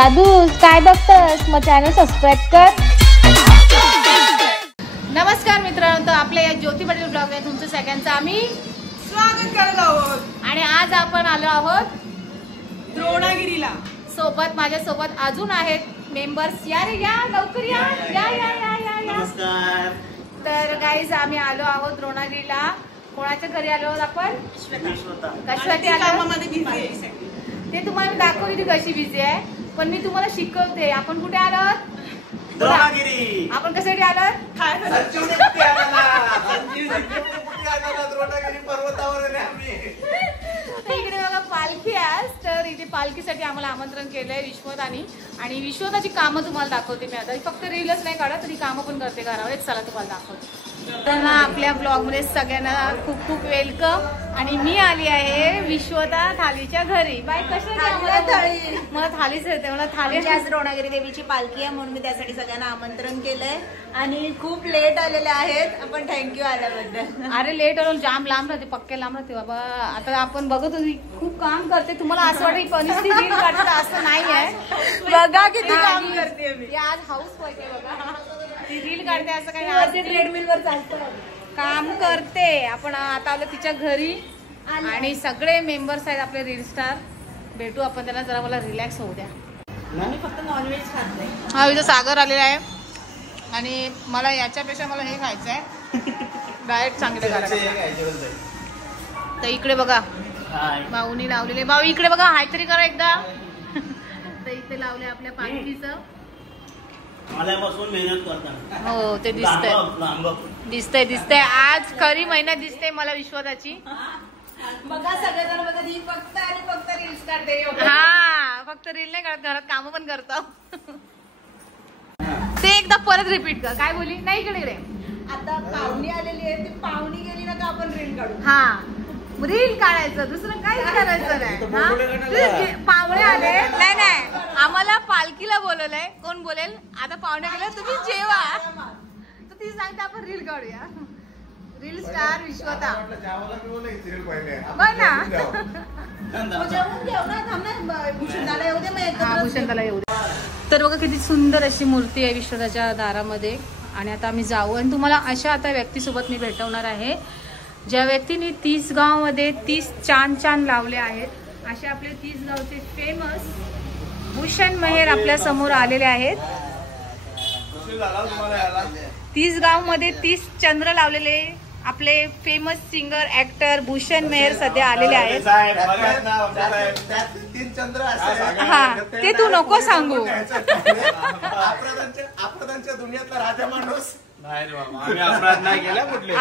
दादू काय बघतस, मग channel subscribe कर. नमस्कार मित्रांनो, तर आपल्या या ज्योती पाटील ब्लॉग मध्ये तुमचं सगळ्यांचं आम्ही स्वागत करत आहोत. आणि आज आपण आलो आहोत द्रोणागिरीला. सोबत माझ्यासोबत अजून आहेत मेंबर्स. या रे या, लवकर या या या या या या. तर गाईज आम्ही आलो आहोत द्रोणागिरीला. कोणाच्या घरी आलो आहोत आपण? कशासाठी आलो? ते तुम्हाला दाखवली ती कशी बिझी आहे, पण मी तुम्हाला शिकवते. आपण कुठे आलो? द्रोणागिरी. आपण कशासाठी आलो? इकडे बघा पालखी आहे, तर इथे पालखीसाठी आम्हाला आमंत्रण केलंय विश्वतानी. आणि विश्वताची कामं तुम्हाला दाखवते मी आता. फक्त रीलच नाही काढत, तरी कामं पण करते घरावर. चला तुम्हाला दाखवते. तर ना आपल्या ब्लॉग मध्ये सगळ्यांना खूप खूप वेलकम. आणि मी आली आहे विश्वता थालीच्या घरी. बाय कशा मला थालीच येते. मला थाली आज द्रोणागिरी देवीची पालखी आहे म्हणून मी त्यासाठी सगळ्यांना आमंत्रण केलंय. आणि खूप लेट आलेले आहेत, आपण थँक्यू आल्याबद्दल. अरे लेट आलो, जाम लांब राहते, पक्के लांब राहते बाबा. आता आपण बघत होती खूप काम करते. तुम्हाला असं वाटतं परिस्थिती रील काढते, असं नाही आहे. बघा किती काम करते मी. आज हाऊस वाईफ आहे बघा, ती रील काढते असं काही नाही. ट्रेडमिल वर चालतं काम करते. आपण आता आलो तिच्या घरी आणि सगळे मेंबर्स आहेत आपले रील स्टार. भेटू आपण त्यांना, जरा मला रिलॅक्स होऊ द्या. मी फक्त नॉनव्हेज खाते. हा इथं सागर आलेला आहे आणि मला याच्यापेक्षा मला हे खायचं आहे. डाएट चांगले करायचं. तर इकडे बघा भाऊनी लावलेले. भाऊ इकडे बघा, हाय तरी करा एकदा. तर इथे लावले आपल्या पालखीचं. हो ते दिसतंय दिसतंय. आज खरी मेहनत दिसते मला विश्वाताची. बघा सगळेजण बघा, ही फक्त आणि फक्त रील्स काढते. हा फक्त रील नाही करत, घरात काम पण करतो. ते एकदा परत रिपीट कर. काय बोली? नाही इकडे इकडे. आता पाहुणी आलेली आहे, ती पाहुणी गेली ना का आपण रील काढू. हा रील काढायचं, दुसरं काहीच करायचं नाही. पाहुणे आले नाही नाही, आम्हाला पालखीला बोलवलंय. कोण बोलेल? आता पाहुणे गेले, तुम्ही जेवा. तर ती सांगते आपण रील काढूया. रील स्टार विश्वता बघ ना. भूषणताला येऊ दे. तर बघा किती सुंदर अशी मूर्ती आहे विश्वताच्या दारामध्ये. आणि आता आम्ही जाऊ आणि तुम्हाला अशा आता व्यक्तीसोबत मी भेटवणार आहे, ज्या व्यक्तीने 30 गावामध्ये 30 चांद लावले आहेत. असे आपले 30 गावचे फेमस भूषण मेहर आपल्या समोर आलेले आहेत. 30 गावमध्ये 30 चंद्र लावलेले आपले famous singer actor Bhushan Mehar सध्या आलेले आहेत. हा ते तू नको सांगू.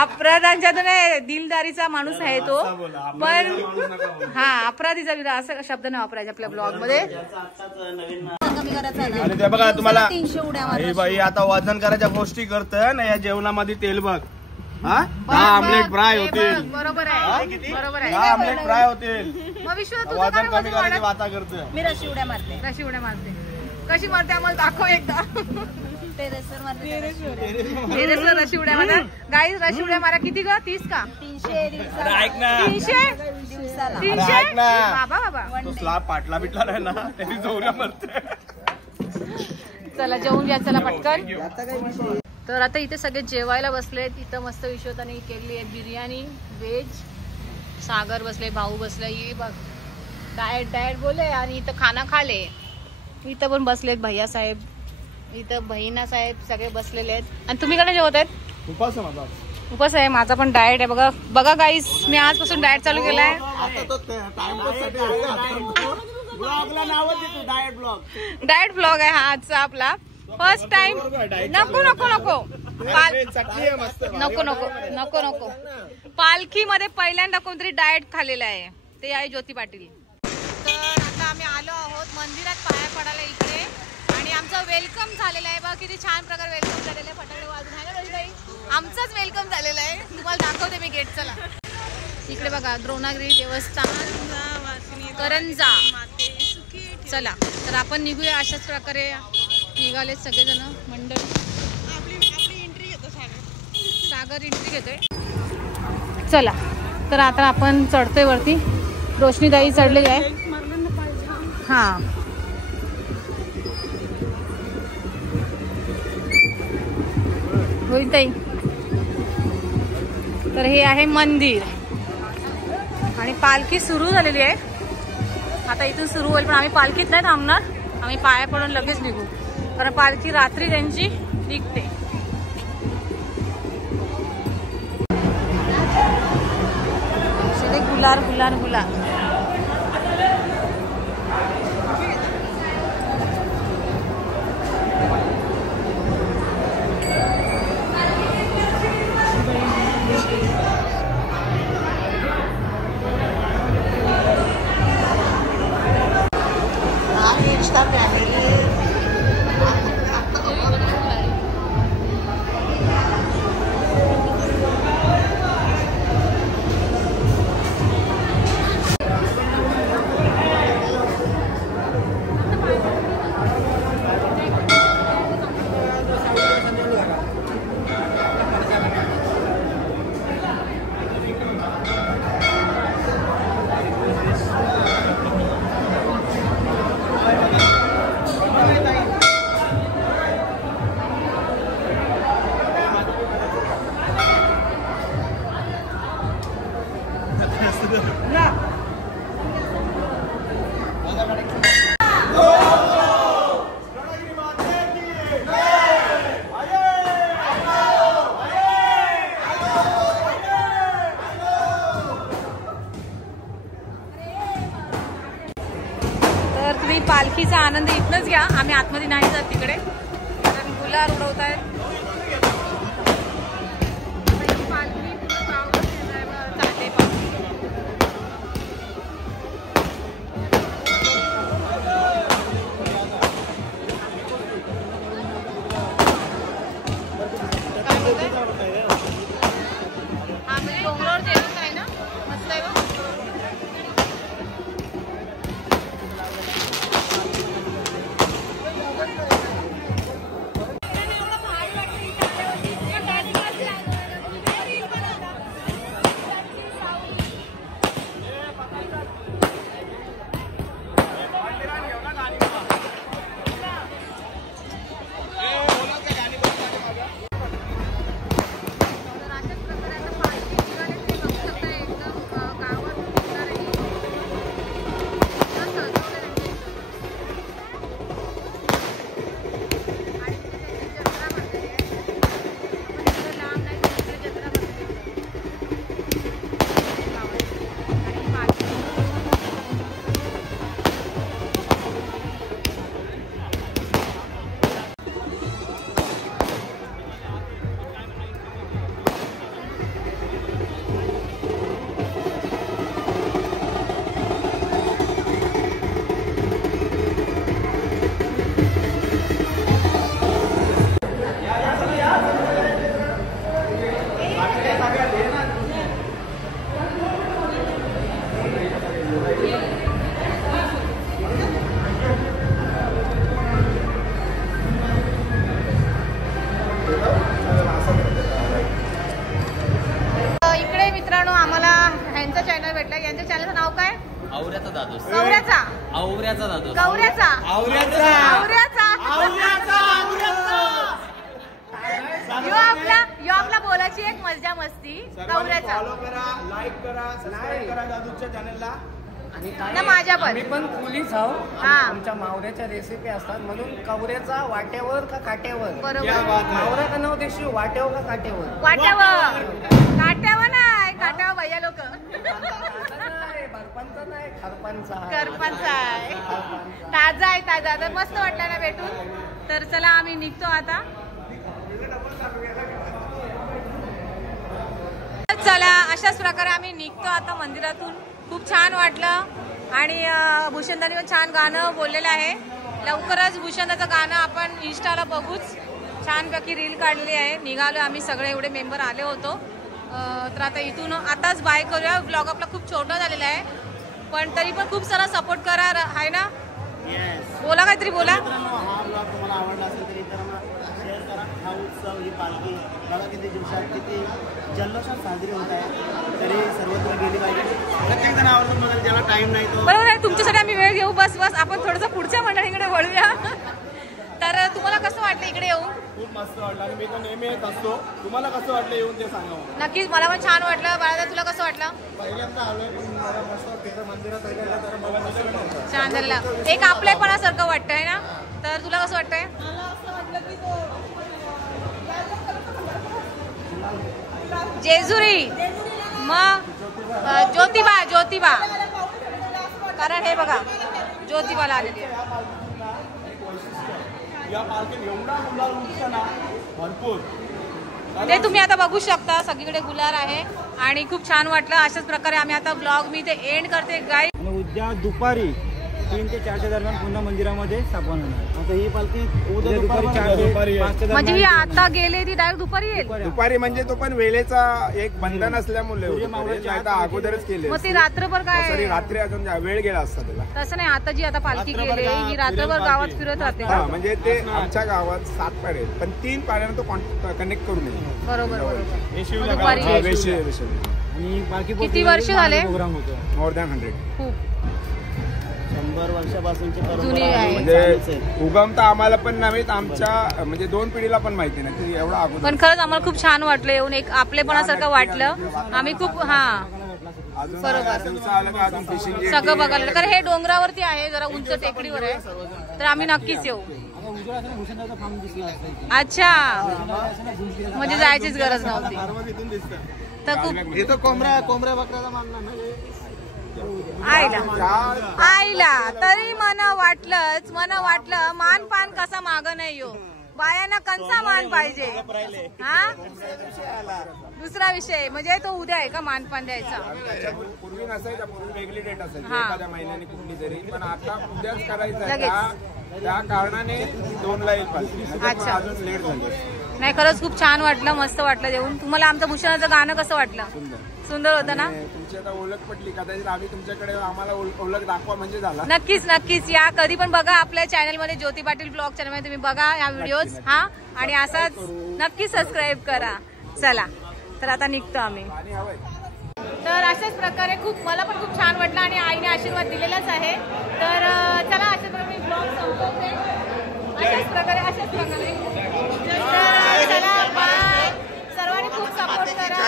अपराधांच्या दिलदारीचा माणूस आहे तो. पण हा अपराधीचा विरोध असं शब्द नाही वापरायचे आपल्या ब्लॉग मध्ये. आणि ते बघा तुम्हाला बाई आता वजन करायच्या गोष्टी करतोय ना. या जेवणामध्ये तेल बघ, 10 आमलेट फ्राय होतील. बरोबर आहे, बरोबर आहे. 10 आमलेट फ्राय होतील. मग विश्व वजन कमी करायची वाता करतोय. मी रशी उड्या मारते. रशी उड्या मारते. कशी मारते आम्हाला दाखव एकदा. टेरेसवर मारते. टेरेसवर रशी उड्या मारा. गाईज रशी उड्या मारा. किती ग? 30 का? 300 दिवसाला. 300 बाबा बाबा. तो स्लॅब पाटला बिटला नाही ना, त्याची जोऱ्या मारते. चला जेवून घ्या, चला पटकन. तर आता इथे सगळे जेवायला बसलेत. इथं मस्त विश्वताने केलेली आहे बिर्याणी व्हेज. सागर बसले, भाऊ बसले. ये बघ डाएट बोले. आणि इथं खाना खाले. इथं पण बसलेत भैया साहेब, इथं बहिणा साहेब, सगळे बसलेले आहेत. आणि तुम्ही कडे जेवत आहेत? उपास आहे माझा. उपास आहे. माझा पण डाएट आहे. बघा बघा गाईस, मी आजपासून डाएट चालू केलाय. डाएट ब्लॉग आहे हा आजचा आपला. First time. नको नको नको नको नको नको नको. पालखी मध्ये पहिल्यांदा कोणतरी डाएट खाल्लेला आहे, ते आहे ज्योती पाटील. तर आता आम्ही आलो आहोत मंदिरात पाया पडायला इकडे. आणि आमचं वेलकम झालेलं आहे. बघा किती छान प्रकारे वेलकम झालेलं आहे. फटाकडे वाजून आहे ना रोहिबाई. आमचंच वेलकम झालेलं आहे. तुम्हाला दाखवते मी गेट. चला इकडे बघा द्रोणागिरी देवस्थान करंजा. चला तर आपण निघूया. अशाच प्रकारे निघाले सगळेजण मंडळी. सागर एंट्री घेतोय. चला तर आता आपण चढतोय वरती. रोशनीताई चढलेली आहे. हा ताई. तर हे आहे मंदिर आणि पालखी सुरू झालेली आहे. आता इथून सुरू होईल, पण आम्ही पालखीत नाही थांबणार. आम्ही पाया पडून लगेच निघू, कारण पालखी रात्री त्यांची निघते. गुलाल गुलाल गुलाल. पालखीचा आनंद इथनच घ्या. आम्ही आतमध्ये नाही जात तिकडे, कारण गुलाल उडवत आहेत. पालखी चालते. हा म्हणजे डोंगरावर जेवण आहे ना, मस्त आहे. आपला बोलायची एक मजा मस्ती. गौऱ्याचा फॉलो करा, लाईक करा, सबस्क्राईब करा दादूच्या चॅनलला. ना माझ्या आम्ही पण कुलीच आहोत. हा. आमच्या मावऱ्याच्या रेसिपी असतात, म्हणून कवऱ्याचा वाट्यावर का काट्यावर. बरोबर. मावरा का नाव देशी वाट्यावर का काट्यावर. वाट्यावर. काट्यावर नाही, काट्यावर भैया लोक. बर्फांचा नाही, खरपांचा. करपांचा आहे. ताजा आहे, ताजा. तर मस्त वाटलं ना भेटून. तर चला आम्ही निघतो आता. चला अशाच प्रकारे आम्ही निघतो आता मंदिरातून. खूप छान वाटलं आणि भूषणदानी पण छान गाणं बोललेलं आहे. लवकरच भूषणदाचं गाणं आपण इंस्टाला बघूच. छानपैकी रील काढली आहे. निघालो आम्ही सगळे, एवढे मेंबर आले होतो. तर आता इथून आताच बाय करूया. ब्लॉग आपला खूप छोटा झालेला आहे, पण तरी पण खूप सारा सपोर्ट करा, आहे ना. बोला काहीतरी बोला. हा ब्लॉग तुम्हाला आवडला असेल तर इतरांना शेअर करा. हा उत्सव, ही पालखी बघा किती दिवसात किती जल्लोषात साजरी होत आहे. तरी सर्वत्र गेली पाहिजे. प्रत्येक जण आवडून बघा, ज्याला टाइम नाही तो. बरोबर आहे. तुमच्यासाठी आम्ही वेळ घेऊ. बस आपण थोडंसं पुढच्या मंडळीकडे वळूया. तर तुम्हाला कसं वाटलं इकडे येऊन? खूप मस्त वाटलं आणि मी तर नेहमी येत असतो. तुम्हाला कसं वाटलं येऊन ते सांगा मला. नक्कीच मला पण छान वाटलं. बाळा तुला कसं वाटलं? पहिल्यांदा आलोय पण मला मस्त वाटतं मंदिरात वगैरे तर मला दुसरं नव्हतं. छान झालं. एक आपलेपणासारखं वाटतंय ना. तर तुला कसं वाटतंय? जेजुरी मग ज्योतिबा कारण हे बघा ज्योतिबाला आलेली आहे. या पार्किंग एवढा गुलाल उठतं ना भरपूर. ते तुम्ही आता बघू शकता सगळीकडे गुलाल आहे आणि खूप छान वाटलं. अशाच प्रकारे आम्ही आता ब्लॉग मी ते एंड करते गाईज. आणि उद्या दुपारी 3 ते 4च्या दरम्यान पुन्हा मंदिरामध्ये स्थापन होणार. आता ही पालखी उद्या दुपारी 4 ते 5च्या म्हणजे ही आता गेले ती डायरेक्ट दुपारी येईल. दुपारी म्हणजे तो पण वेळेचा एक बंधन असल्यामुळे अगोदरच केले. मग ती रात्रभर काय रात्री अजून वेळ गेला असता त्याला. तसं नाही. आता जी आता पालखी गेली ही रात्रभर गावात फिरत राहते का? म्हणजे ते आमच्या गावात 7 पाड्या आहेत पण 3 पाड्यानं तो कनेक्ट करू नये. बरोबर दुपारी. आणि पालखी किती वर्ष झाले? प्रोग्राम होतो मोर दॅन 100. खूप 100 वर्षापासूनची जुनी आहे. म्हणजे उगम तर आम्हाला पण नव्हे आमच्या म्हणजे 2 पिढीला पण माहिती नाही की एवढा अगोदर. पण खरंच आम्हाला खूप छान वाटलं येऊन. एक आपलेपणासारखं वाटलं. आम्ही खूप बरोबर सगळं बघायला. कारण हे डोंगरावरती आहे जरा उंच टेकडीवर आहे तर आम्ही नक्कीच येऊ. अच्छा म्हणजे जायचीच गरज नव्हती. तर खूप कोंबड्या बकऱ्याचा मानणार आईला तरी मन वाटलं मानपान कसा माग नाही हो. बायांना कंचा मान पाहिजे. हा दुसरा विषय म्हणजे तो उद्या आहे का मानपान द्यायचा? पूर्वी नसायचा. पूर्वी वेगळी डेट असायची एखाद्या महिन्याने कुठली तरी. पण आता उद्याच करायचं त्या कारणाने 2ला येईल पाहिजे. अच्छा अजून लेट झालं. नाही खरंच खूप छान वाटलं. मस्त वाटलं जेवून. तुम्हाला आमचं भूषणाचं गाणं कसं वाटलं? सुंदर होतं ना. तुमची आता ओळख पटली कदाचित आम्ही तुमच्याकडे आम्हाला ओळख दाखवा म्हणजे झाला. नक्कीच या कधी पण बघा आपल्या चॅनलमध्ये ज्योती पाटील ब्लॉग चॅनलमध्ये तुम्ही बघा या व्हिडिओज. हा आणि असाच नक्की सबस्क्राईब करा. चला तर आता निघतो आम्ही. तर अशाच प्रकारे मला पण खूप छान वाटलं आणि आईने आशीर्वाद दिलेलाच आहे. तर चला अशाच प्रकारे मी ब्लॉग संपवते. अशाच प्रकारे चला बाय. सर्वांनी खूप सपोर्ट करा.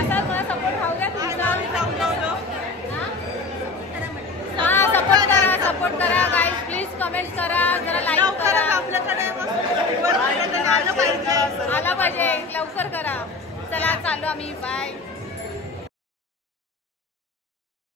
असाच मला सपोर्ट राहू द्या. सपोर्ट करा गाईज. प्लीज कमेंट करा. जरा लाईक करा. आला पाहिजे लवकर करा. चला चालू आम्ही. बाय.